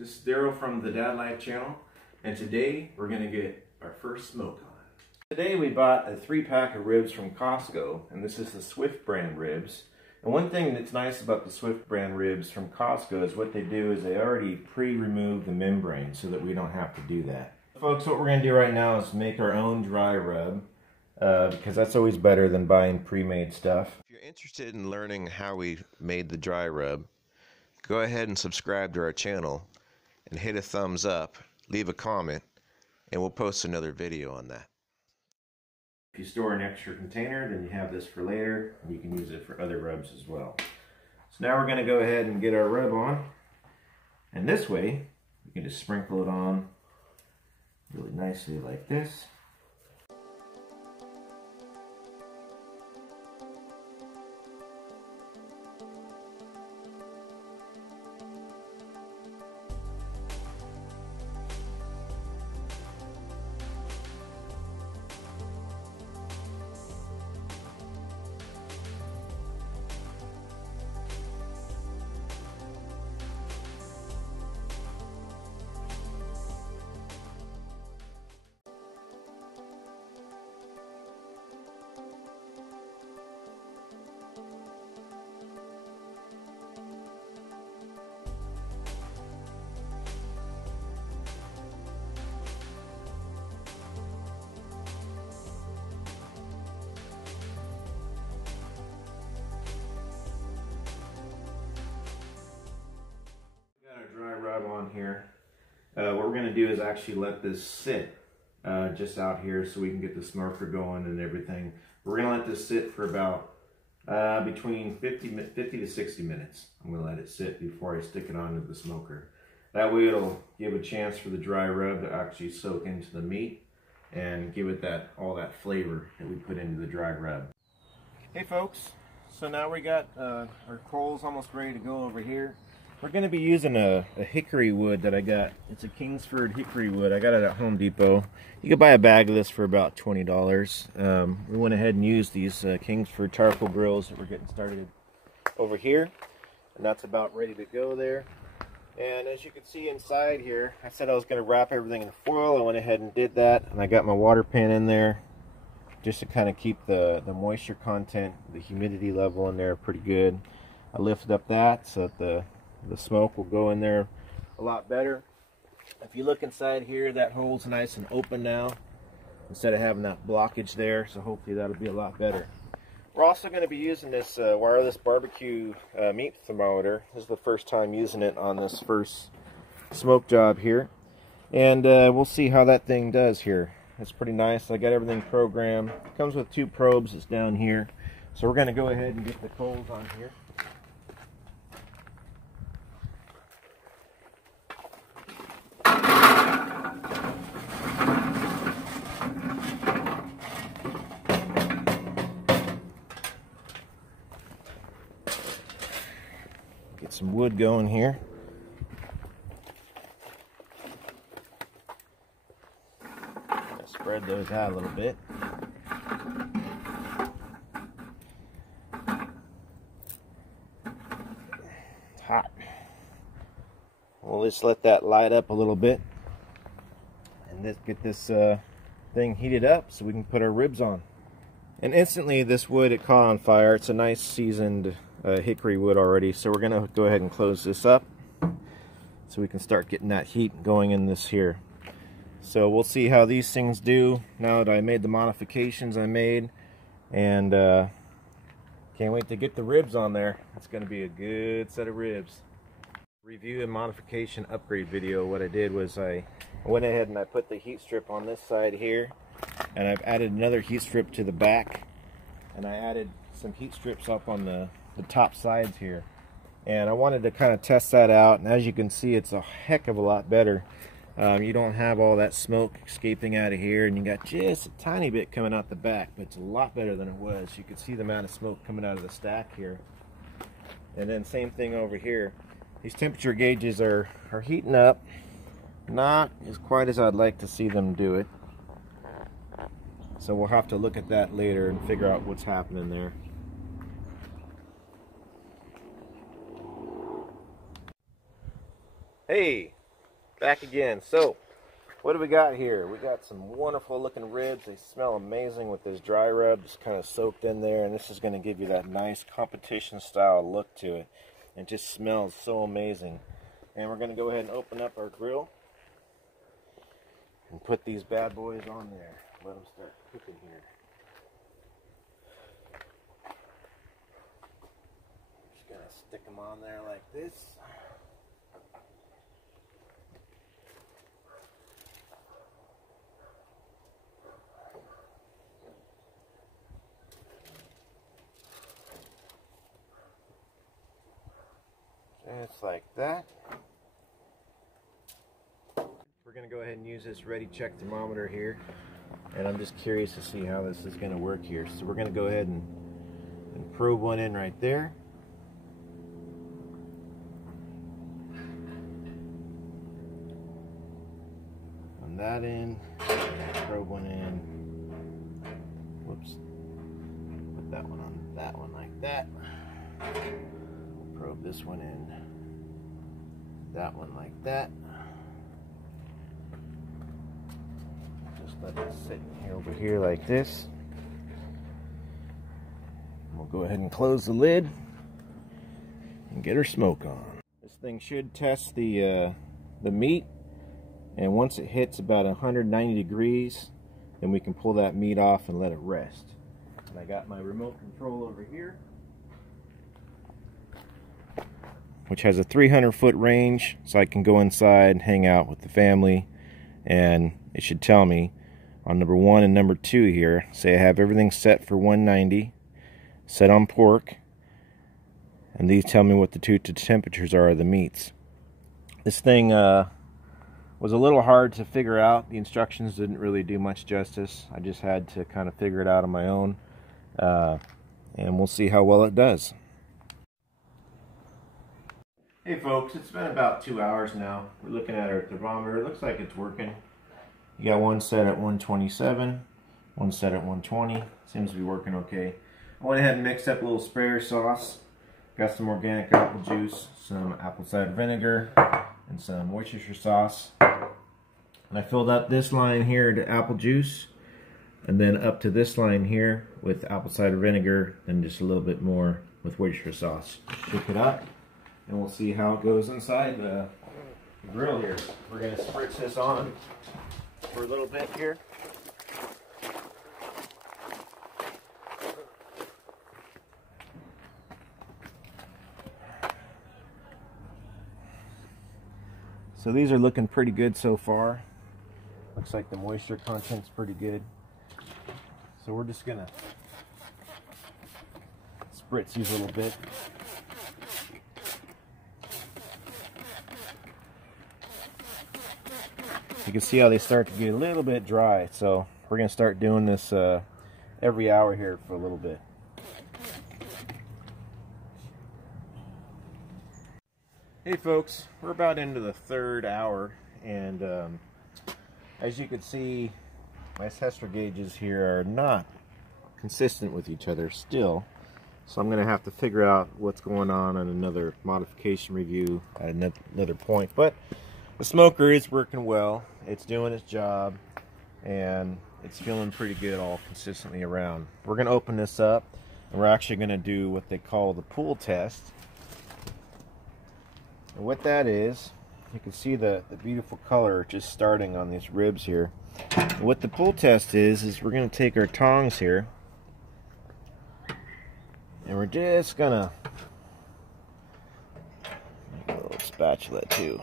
this is Daryl from the Dad Life channel, and today we're going to get our first smoke on. Today we bought a 3-pack of ribs from Costco, and this is the Swift brand ribs. And one thing that's nice about the Swift brand ribs from Costco is what they do is they already pre-remove the membrane so that we don't have to do that. Folks, what we're going to do right now is make our own dry rub, because that's always better than buying pre-made stuff. If you're interested in learning how we made the dry rub, go ahead and subscribe to our channel and hit a thumbs up, leave a comment, and we'll post another video on that. If you store an extra container, then you have this for later, and you can use it for other rubs as well. So now we're going to go ahead and get our rub on, and this way you can just sprinkle it on really nicely like this. Dry rub on here. What we're going to do is actually let this sit just out here so we can get the smoker going and everything. We're going to let this sit for about between 50 to 60 minutes. I'm going to let it sit before I stick it onto the smoker. That way it'll give a chance for the dry rub to actually soak into the meat and give it all that flavor that we put into the dry rub. Hey folks, so now we got our coals almost ready to go over here. We're going to be using a hickory wood that I got. It's a Kingsford hickory wood. I got it at Home Depot. You can buy a bag of this for about $20. We went ahead and used these Kingsford charcoal grills that we're getting started over here. And that's about ready to go there. And as you can see inside here, I said I was going to wrap everything in foil. I went ahead and did that. And I got my water pan in there just to kind of keep the moisture content, the humidity level in there pretty good. I lifted up that so that the smoke will go in there a lot better. If you look inside here, that hole's nice and open now instead of having that blockage there, so hopefully that'll be a lot better. We're also going to be using this wireless barbecue meat thermometer. This is the first time using it on this first smoke job here, and we'll see how that thing does here. It's pretty nice. I got everything programmed. It comes with 2 probes. It's down here, so we're going to go ahead and get the coals on here. Get some wood going here. Spread those out a little bit. Hot. We'll just let that light up a little bit and let's get this thing heated up so we can put our ribs on. And instantly this wood, it caught on fire. It's a nice seasoned hickory wood already, so we're gonna go ahead and close this up so we can start getting that heat going in this here. So we'll see how these things do now that I made the modifications I made, and can't wait to get the ribs on there. It's gonna be a good set of ribs. Review and modification upgrade video. What I did was I went ahead and I put the heat strip on this side here, and I've added another heat strip to the back, and I added some heat strips up on the top sides here, and I wanted to kind of test that out. And as you can see, it's a heck of a lot better. You don't have all that smoke escaping out of here, and you got just a tiny bit coming out the back, but it's a lot better than it was. You can see the amount of smoke coming out of the stack here. And then same thing over here. These temperature gauges are heating up, not as quite as I'd like to see them do it. So we'll have to look at that later and figure out what's happening there. Hey, Back again. So, what do we got here? We got some wonderful looking ribs. They smell amazing with this dry rub, just kind of soaked in there, and this is going to give you that nice competition style look to it. It just smells so amazing. And we're going to go ahead and open up our grill and put these bad boys on there. Let them start cooking here. Just going to stick them on there like this. Just like that. We're going to go ahead and use this ready check thermometer here, and I'm just curious to see how this is going to work here. So we're going to go ahead and probe one in right there. On that end, probe one in. Whoops. Put that one on that one like that. Probe this one in. That one like that. Just let it sit in here over here like this. We'll go ahead and close the lid and get our smoke on. This thing should test the meat, and once it hits about 190 degrees, then we can pull that meat off and let it rest. And I got my remote control over here, which has a 300-foot range, so I can go inside and hang out with the family, and it should tell me on number 1 and number 2 here, say I have everything set for 190, set on pork, and these tell me what the two temperatures are of the meats. This thing was a little hard to figure out. The instructions didn't really do much justice. I just had to kind of figure it out on my own, and we'll see how well it does. Hey folks, it's been about 2 hours now. We're looking at our thermometer. It looks like it's working. You got one set at 127, one set at 120. Seems to be working okay. I went ahead and mixed up a little sprayer sauce. Got some organic apple juice, some apple cider vinegar, and some Worcestershire sauce. And I filled up this line here to apple juice, and then up to this line here with apple cider vinegar, and just a little bit more with Worcestershire sauce. Shook it up, and we'll see how it goes inside the grill here. We're going to spritz this on for a little bit here. So these are looking pretty good so far. Looks like the moisture content's pretty good. So we're just gonna spritz these a little bit. You can see how they start to get a little bit dry. So we're gonna start doing this every hour here for a little bit. Hey folks, we're about into the 3rd hour, and as you can see, my tester gauges here are not consistent with each other still, so I'm going to have to figure out what's going on in another modification review at another point. But the smoker is working well, it's doing its job, and it's feeling pretty good all consistently around. We're going to open this up, and we're actually going to do what they call the pool test. And what that is, you can see the beautiful color just starting on these ribs here. And what the pull test is we're going to take our tongs here, and we're just going to make a little spatula too.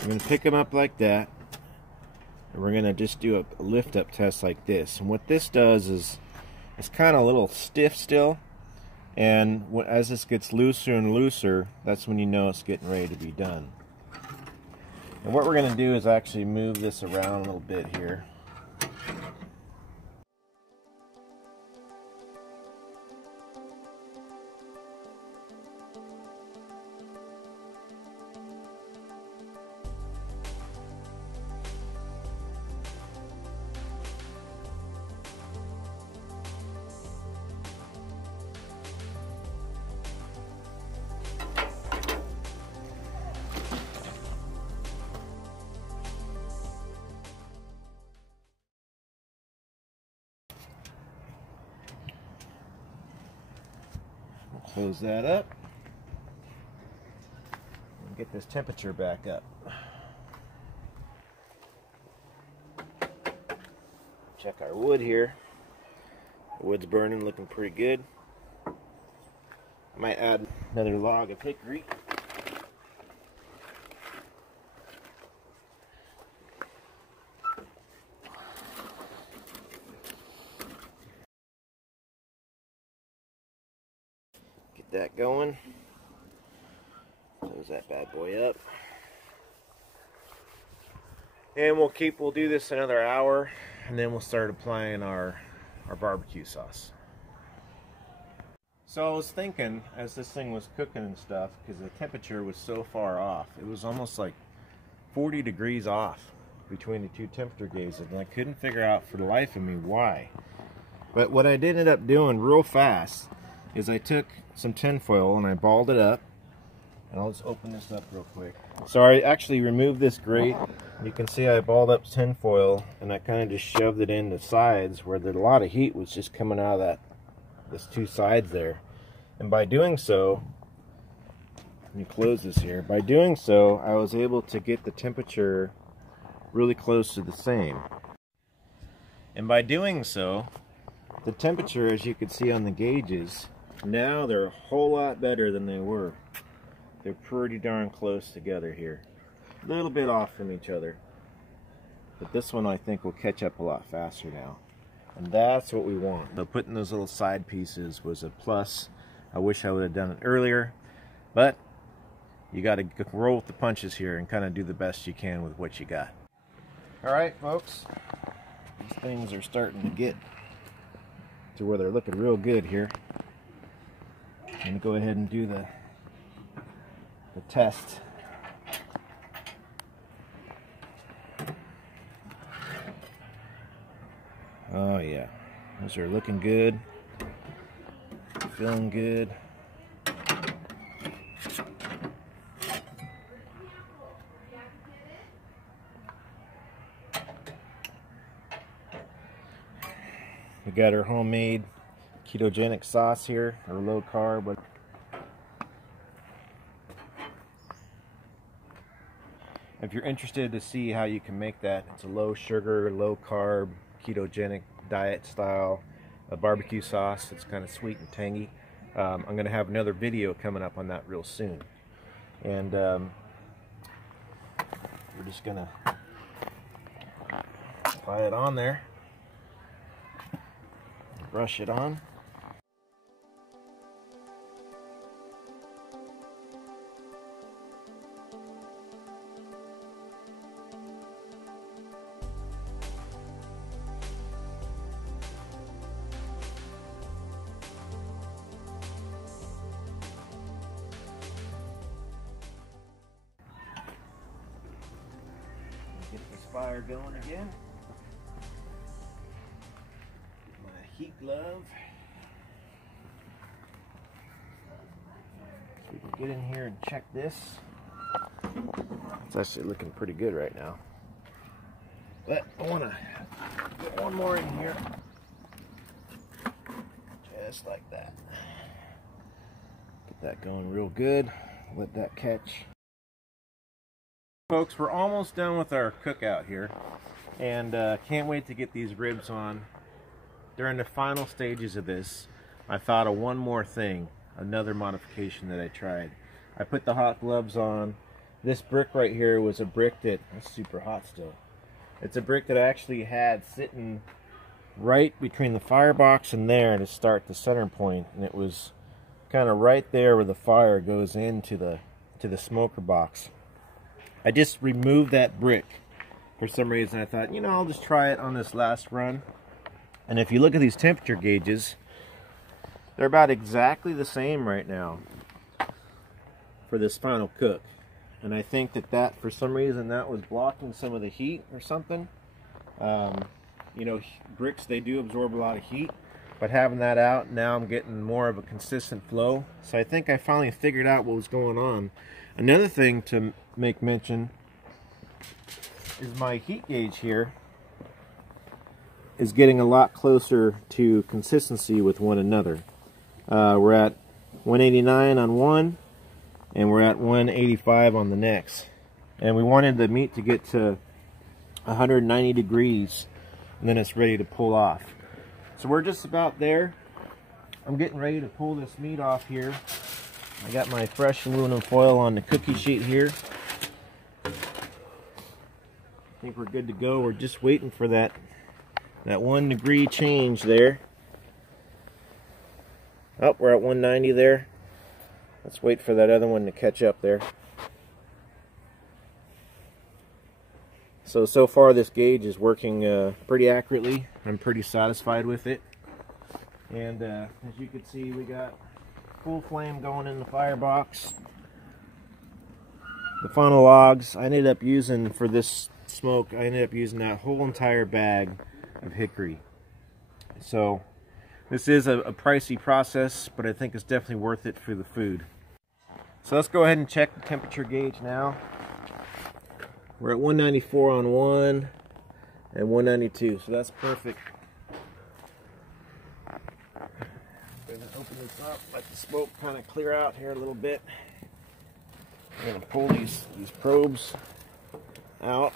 We're going to pick them up like that. And we're going to just do a lift up test like this. And what this does is it's kind of a little stiff still. And as this gets looser and looser, that's when you know it's getting ready to be done. And what we're going to do is actually move this around a little bit here. Close that up. And get this temperature back up. Check our wood here. The wood's burning, looking pretty good. Might add another log of hickory. Get that going. Close that bad boy up. And we'll do this another hour, and then we'll start applying our barbecue sauce. So I was thinking, as this thing was cooking and stuff, because the temperature was so far off, it was almost like 40 degrees off between the two temperature gauges, and I couldn't figure out for the life of me why. But what I ended up doing real fast is I took some tinfoil and I balled it up, and I'll just open this up real quick. So I actually removed this grate. You can see I balled up tinfoil and I kind of just shoved it in the sides where a lot of heat was just coming out of those two sides there. And by doing so, let me close this here. By doing so, I was able to get the temperature really close to the same. And by doing so, the temperature, as you can see on the gauges, now they're a whole lot better than they were. They're pretty darn close together here. A little bit off from each other. But this one I think will catch up a lot faster now. And that's what we want. So putting those little side pieces was a plus. I wish I would have done it earlier. But you got to roll with the punches here and kind of do the best you can with what you got. Alright folks. These things are starting to get to where they're looking real good here. I'm going to go ahead and do the test. Oh yeah, those are looking good, feeling good. We got our homemade ketogenic sauce here, or low carb. If you're interested to see how you can make that, it's a low sugar, low carb, ketogenic diet style barbecue sauce. It's kind of sweet and tangy. I'm going to have another video coming up on that real soon. And we're just going to apply it on there. Brush it on. Get this fire going again. Get my heat glove. So we can get in here and check this. It's actually looking pretty good right now. But I want to get one more in here. Just like that. Get that going real good. Let that catch. Folks, we're almost done with our cookout here, and can't wait to get these ribs on. During the final stages of this, I thought of one more thing, another modification that I tried. I put the hot gloves on. This brick right here was a brick that, it's super hot still. It's a brick that I actually had sitting right between the firebox and there to start the center point, and it was kind of right there where the fire goes into the smoker box. I just removed that brick for some reason. I thought, you know, I'll just try it on this last run. And if you look at these temperature gauges, they're about exactly the same right now for this final cook. And I think that for some reason that was blocking some of the heat or something. You know, bricks, they do absorb a lot of heat, but having that out, now I'm getting more of a consistent flow. So I think I finally figured out what was going on. Another thing to make mention is my heat gauge here is getting a lot closer to consistency with one another. We're at 189 on one, and we're at 185 on the next. And we wanted the meat to get to 190 degrees, and then it's ready to pull off. So we're just about there. I'm getting ready to pull this meat off here. I got my fresh aluminum foil on the cookie sheet here. I think we're good to go. We're just waiting for that 1 degree change there. Oh, we're at 190 there. Let's wait for that other one to catch up there. So far this gauge is working pretty accurately. I'm pretty satisfied with it. And as you can see, we got full flame going in the firebox. The funnel logs, I ended up using for this smoke, I ended up using that whole entire bag of hickory. So this is a pricey process, but I think it's definitely worth it for the food. So let's go ahead and check the temperature gauge now. We're at 194 on one and 192, so that's perfect. I'm going to open this up, let the smoke kind of clear out here a little bit. I'm going to pull these probes out.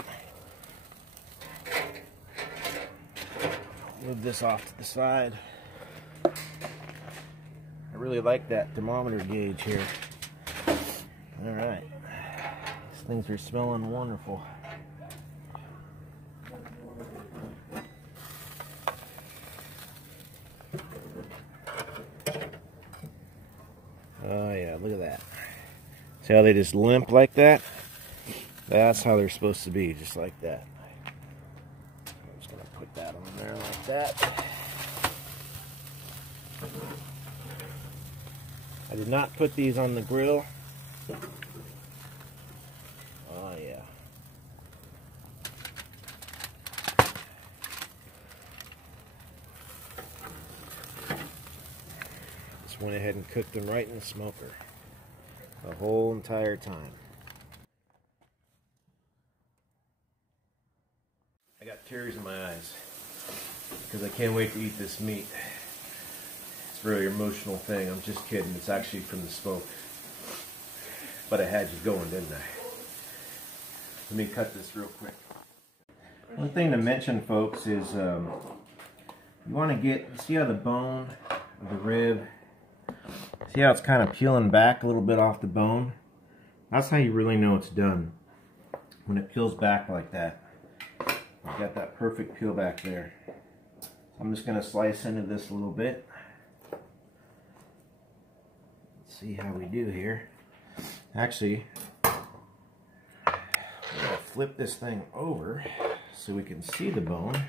Move this off to the side. I really like that thermometer gauge here. Alright. These things are smelling wonderful. Oh yeah, look at that. See how they just limp like that? That's how they're supposed to be, just like that. I'm just going to put that on there like that. I did not put these on the grill. Oh yeah. Just went ahead and cooked them right in the smoker the whole entire time. I got tears in my eyes because I can't wait to eat this meat. It's a really emotional thing. I'm just kidding. It's actually from the smoke. But I had you going, didn't I? Let me cut this real quick. One thing to mention, folks, is you want to see how the bone of the rib, see how it's kind of peeling back a little bit off the bone? That's how you really know it's done. When it peels back like that. I've got that perfect peel back there. I'm just going to slice into this a little bit. Let's see how we do here. Actually, I'm going to flip this thing over so we can see the bone.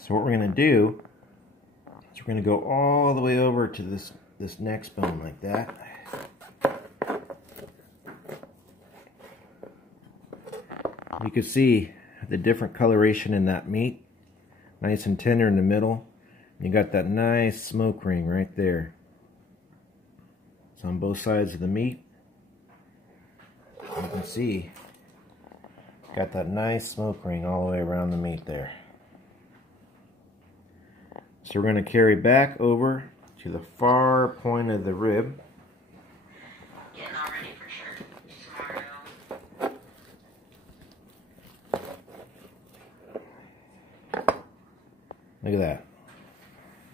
So what we're going to do is we're going to go all the way over to this next bone like that. You can see the different coloration in that meat. Nice and tender in the middle. You got that nice smoke ring right there. It's on both sides of the meat. You can see got that nice smoke ring all the way around the meat there. So we're going to carry back over to the far point of the rib. Getting all ready for sure. Tomorrow. Look at that.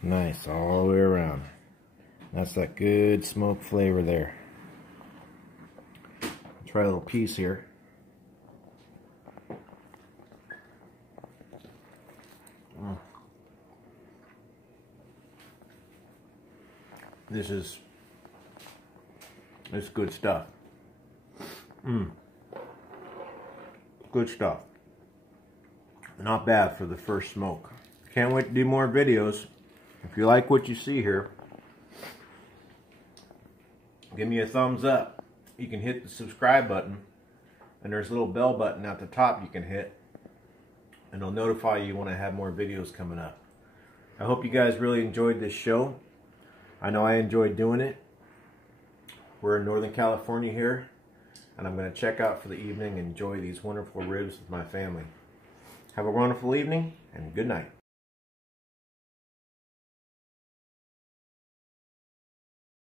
Nice all the way around. That's that good smoke flavor there. Try a little piece here. This is good stuff. Good stuff. Not bad for the first smoke. Can't wait to do more videos. If you like what you see here, give me a thumbs up. You can hit the subscribe button, and there's a little bell button at the top you can hit, and it'll notify you when I have more videos coming up. I hope you guys really enjoyed this show. I know I enjoyed doing it. We're in Northern California here, and I'm going to check out for the evening and enjoy these wonderful ribs with my family. Have a wonderful evening, and good night.